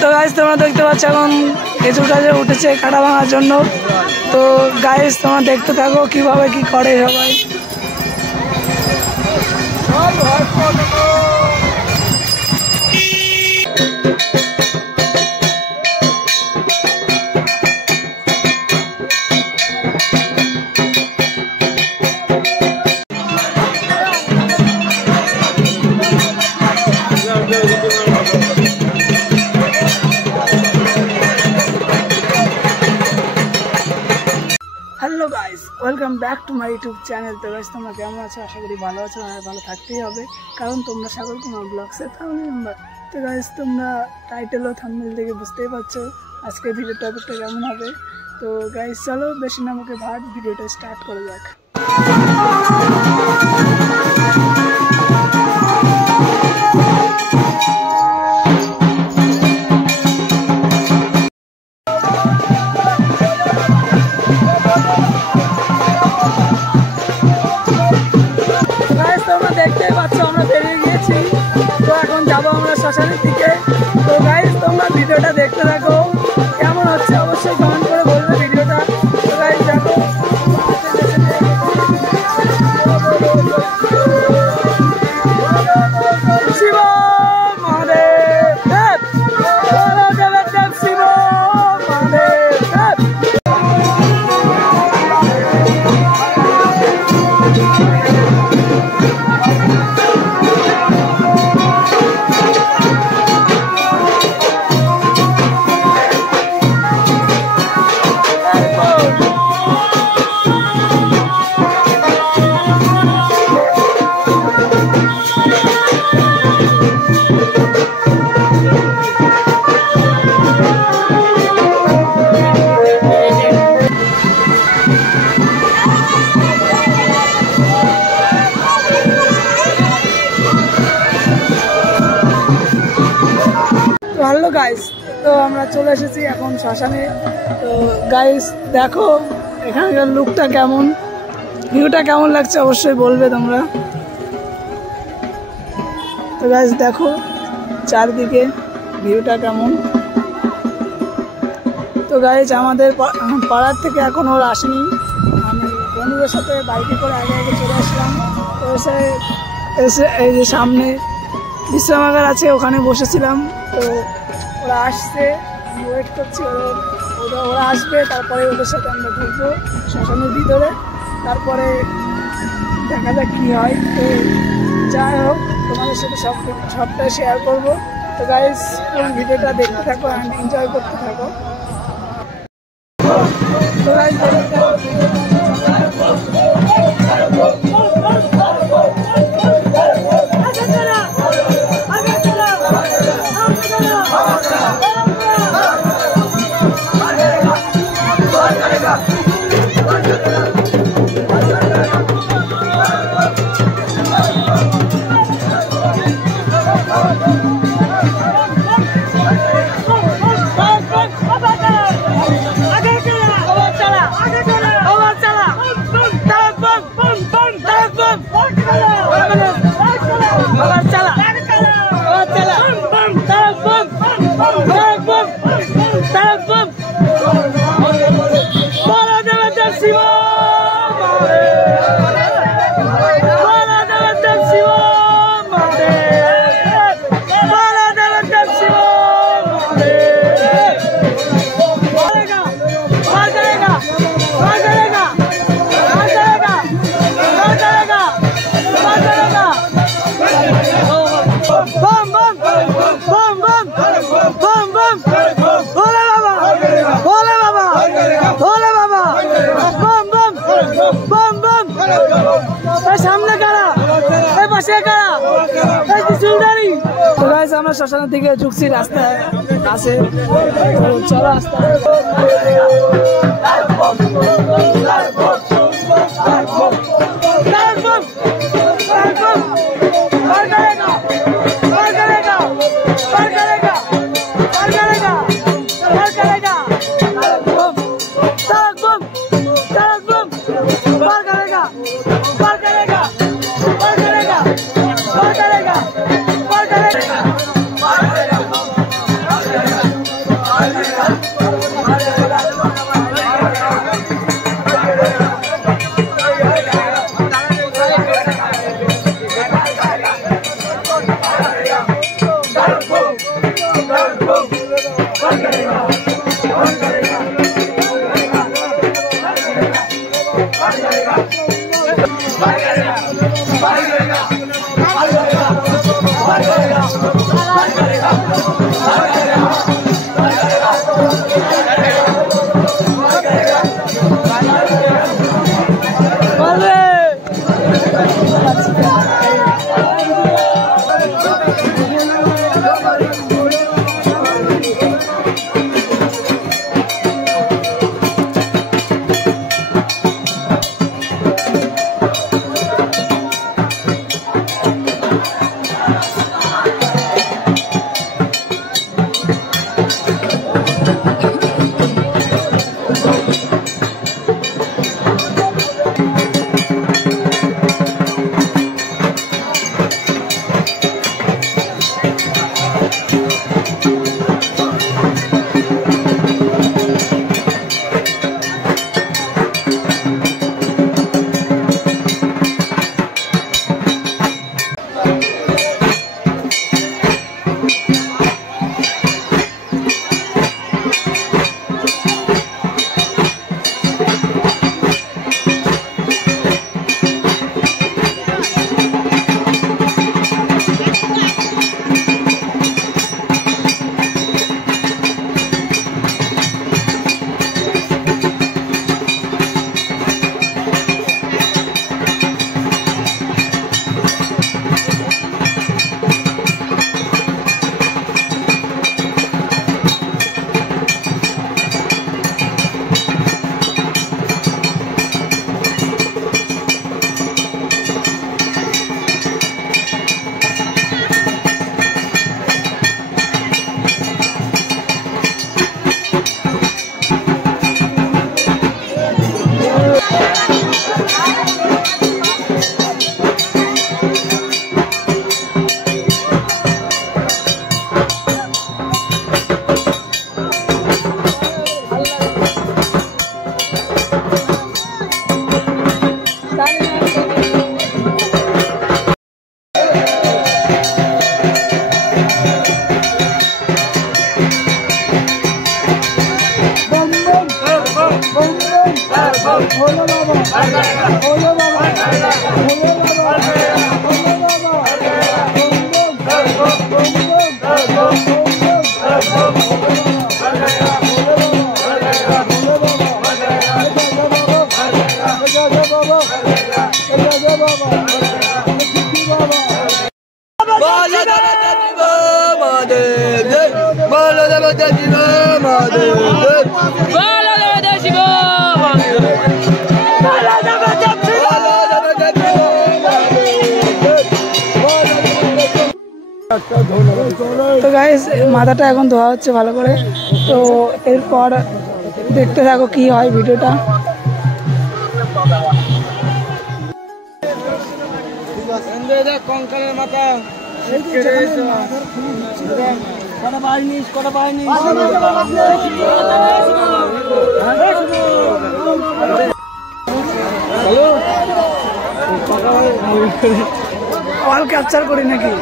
তো গাইস তোমরা দেখতে পাচ্ছ এখন খেজুর গাছে উঠেছে কাটা ভাঙার জন্য। তো গাইস তোমরা দেখতে থাকো কিভাবে কি করে সবাই। Hello guys, welcome back to my YouTube channel. তো গাইস তোমরা কেমন আছো? আশা করি ভালো আছো, আর ভালো থাকতেই হবে কারণ তোমরা সাগর কুমার ব্লগসের ফ্যামিলি মেম্বার। তো গাইস তোমরা টাইটেল ও থাম্বনেল দেখে বুঝতেই পারছো আজকে ভিডিও টপিকটা কেমন হবে। তো গাইস চলো বেশি না মুখে ভাট, ভিডিওটা স্টার্ট করা যাক। দেখতে পাচ্ছ আমরা বেরিয়ে গিয়েছি, তো এখন যাবো আমরা শ্মশানের দিকে। তো গাইস তোমরা ভিডিওটা দেখতে থাকো, কেমন হচ্ছে অবশ্যই কমেন্ট করে বলবে ভিডিওটা। তো গাইস দেখো শিব মহাদেব দেব, দেব দেব শিব মহাদেব দেব। হ্যালো গাইস, তো আমরা চলে এসেছি এখন শ্মশানে। তো গাইস দেখো এখানকার লুকটা কেমন, ভিউটা কেমন লাগছে অবশ্যই বলবে তোমরা। তো গাইস দেখো চারদিকে ভিউটা কেমন। তো গাইস আমাদের পাড়ার থেকে এখন ওরা আসেনি, আমি বন্ধুদের সাথে বাইকে করে আগে আগে চলে আসলাম। তো এসে এই যে সামনে বিশ্রামাগার আছে ওখানে বসেছিলাম। তো ওরা আসছে, আমি ওয়েট করছি, ওরা আসবে, তারপরে ওদের সাথে আমরা ঘুরবো শ্মশানের ভিতরে, তারপরে দেখা যাক কী হয়। তো যাই হোক তোমাদের সাথে সবটাই শেয়ার করবো। তো গাইস ভিডিওটা দেখতে থাকো অ্যান্ড এনজয় করতে থাকো। তো গাইস সামনে কারা, এই পাশে কারা, এই চুলদারি। তো গাইস আমরা শ্মশানের দিকে ঢুকছি, রাস্তায় আছে, চলো রাস্তা। তো গাইস মাথাটা এখন ধোয়া হচ্ছে ভালো করে। তো এরপর দেখতে থাকো কি হয় ভিডিওটা। কঙ্কালের মাথা অল ক্যাপচার করি নাকি?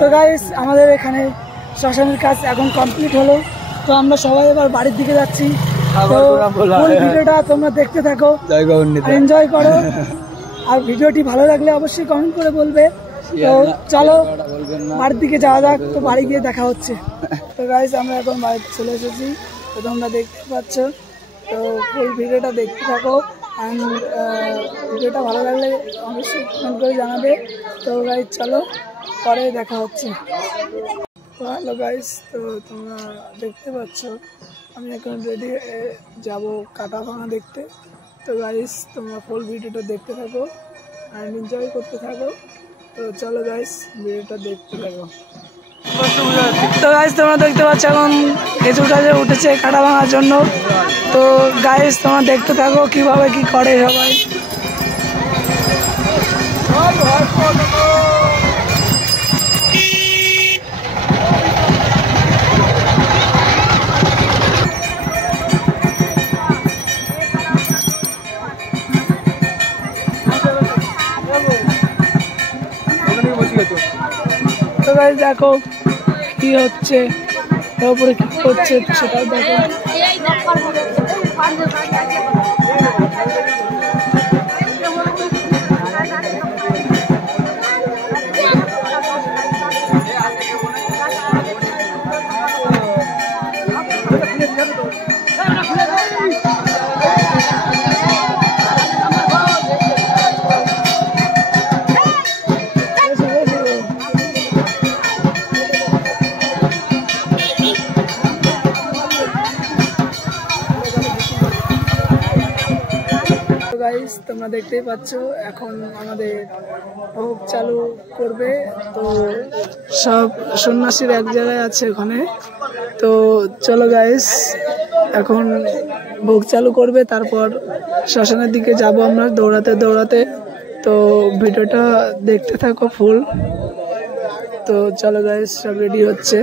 তো গাইস আমাদের এখানে শ্মশানের কাজ এখন কমপ্লিট হলো। তো আমরা সবাই এবার বাড়ির দিকে যাচ্ছি। তো ফুল ভিডিওটা তোমরা দেখতে থাকো, এনজয় করো। আর ভিডিওটি ভালো লাগলে অবশ্যই কমেন্ট করে বলবে। তো চলো বাড়ির দিকে যাওয়া যাক। তো বাড়ি গিয়ে দেখা হচ্ছে। তো গাইস আমরা এখন বাড়িতে চলে এসেছি। তো তোমরা দেখতে পাচ্ছ। তো ফুল ভিডিওটা দেখতে থাকো। অ্যান্ড ভিডিওটা ভালো লাগলে অবশ্যই কমেন্ট করে জানাবে। তো গাইস চলো পরে দেখা হচ্ছে। হ্যালো গাইস, তো তোমরা দেখতে পাচ্ছ আমি এখন রেডি যাব কাটা ভাঙা দেখতে। তো গাইস তোমরা ফুল ভিডিওটা দেখতে থাকো অ্যান্ড এনজয় করতে থাকো। তো চলো গাইস ভিডিওটা দেখতে থাকো। তো গাইস তোমরা দেখতে পাচ্ছ এখন খেজুরটা যে উঠেছে কাটা ভাঙার জন্য। তো গাইস তোমরা দেখতে থাকো কিভাবে কি করে সবাই। তো গাইস দেখো কি হচ্ছে, তারপরে কি হচ্ছে সেটাও দেখো। গাইস তোমরা দেখতেই পাচ্ছ এখন আমাদের ভোগ চালু করবে। তো সব সন্ন্যাসীর এক জায়গায় আছে ওখানে। তো চলো গাইস এখন ভোগ চালু করবে, তারপর শ্মশানের দিকে যাব আমরা দৌড়াতে দৌড়াতে। তো ভিডিওটা দেখতে থাকো ফুল। তো চলো গাইস সব রেডি হচ্ছে।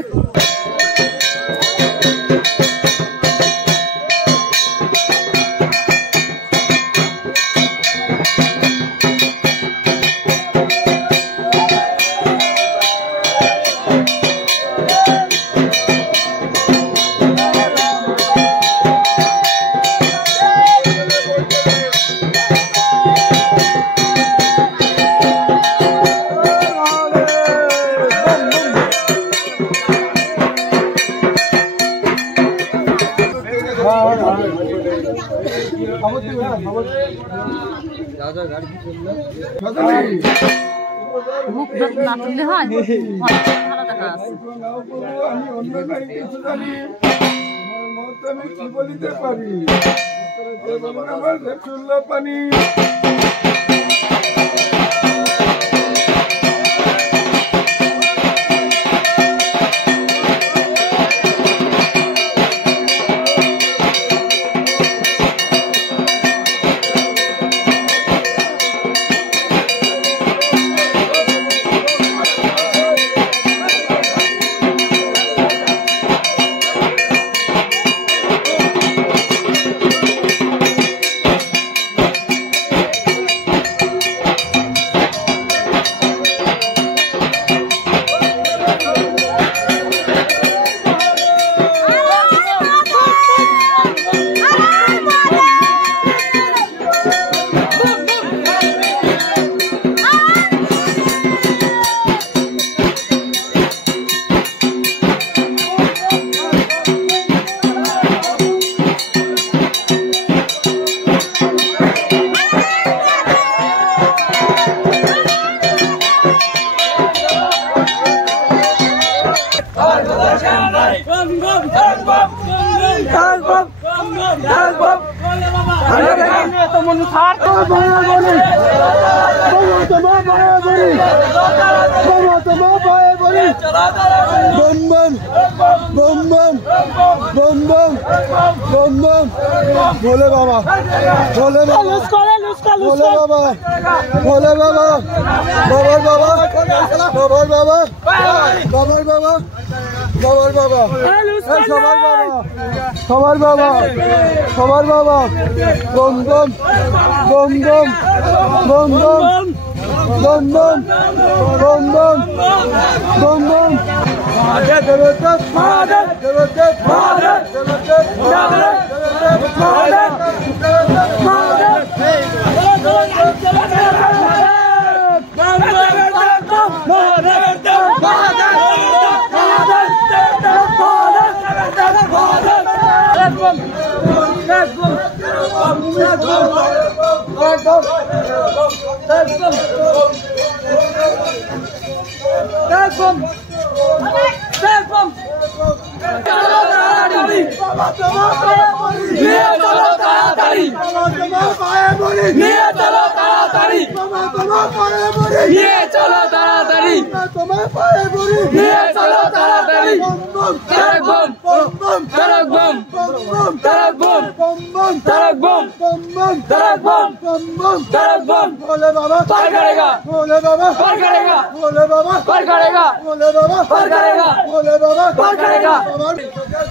মুখ না তুললে হয় ভালো দেখা আছে। আমি কি বলিতে পারি পানি भोले बाबा भोले बाबा भोले बाबा भोले बाबा बाबर बाबा बाबर बाबा बाबर बाबा बाबर बाबा सबर बाबा सबर बाबा बम बम बम बम बम बम बम बम बम बम जगत महादेव जगत महादेव जगत महादेव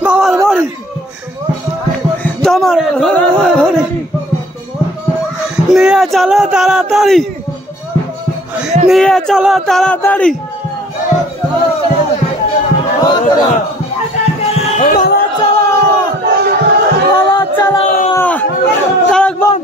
বাবার বাড়ি তোমার নিয়ে চলো তাড়াতাড়ি, নিয়ে চলো তাড়াতাড়ি। বাবা চালা, বাবা চালা, তারাক বম।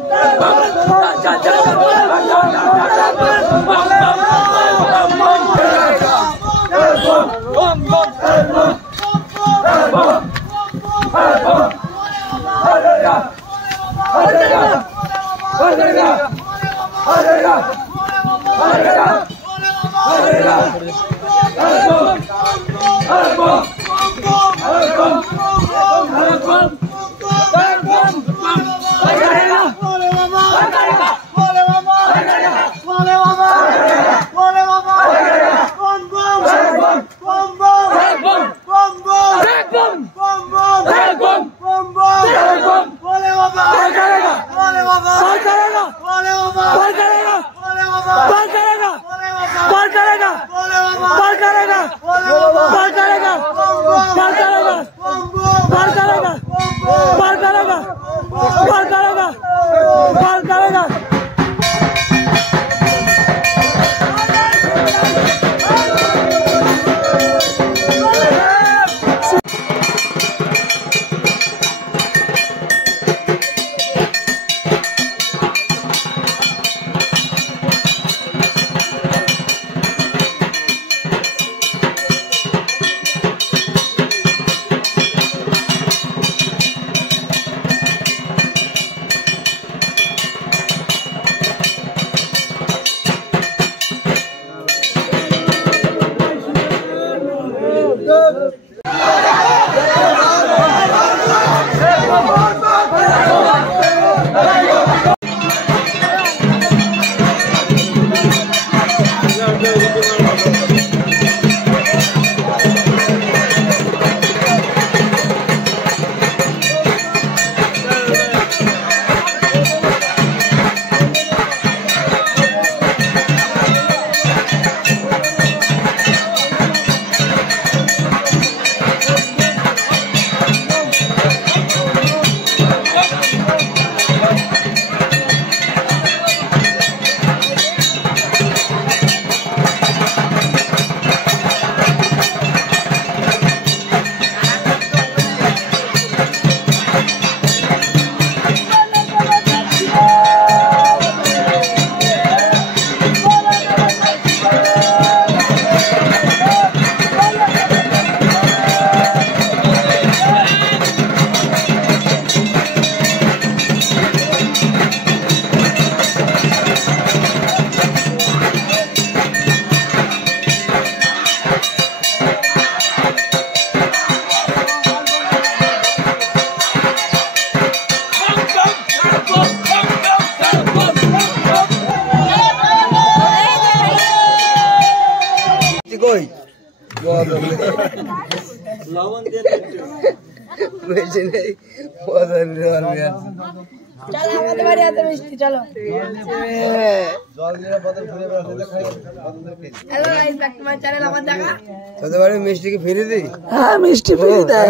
মিষ্টি কি ফিরে দিই? হ্যাঁ মিষ্টি ফিরে দেয়।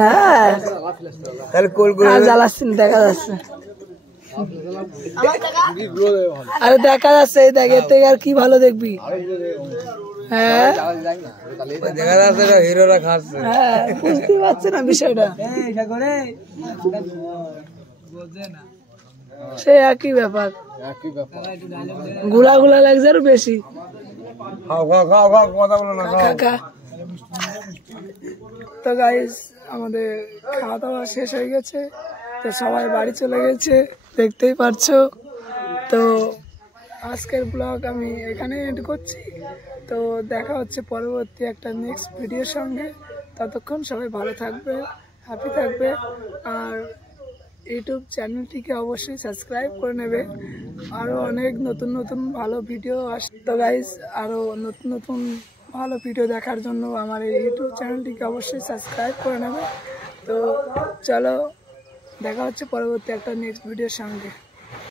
হ্যাঁ তাহলে কোল করে জ্বালাচ্ছি দেখা যাচ্ছে। আরে দেখা যাচ্ছে, এই দেখ এর থেকে আর কি ভালো দেখবি। হ্যাঁ দেখা যাচ্ছে হিরোরা খাচ্ছে। হ্যাঁ বুঝতে পারছে না বিষয়টা, সে একই ব্যাপার, গুলা গুলা লাগছে আরো বেশি। তো গাইস আমাদের খাওয়া দাওয়া শেষ হয়ে গেছে, তো সবাই বাড়ি চলে গেছে দেখতেই পারছো। তো আজকের ব্লগ আমি এখানে এন্ড করছি। তো দেখা হচ্ছে পরবর্তী একটা নেক্সট ভিডিওর সঙ্গে। ততক্ষণ সবাই ভালো থাকবে, হ্যাপি থাকবে, আর ইউটিউব চ্যানেলটিকে অবশ্যই সাবস্ক্রাইব করে নেবে। আরও অনেক নতুন নতুন ভালো ভিডিও আসে। তো গাইস আরও নতুন নতুন ভালো ভিডিও দেখার জন্য আমার এই ইউটিউব চ্যানেলটিকে অবশ্যই সাবস্ক্রাইব করে নেবে। তো চলো দেখা হচ্ছে পরবর্তী একটা নেক্সট ভিডিওর সঙ্গে।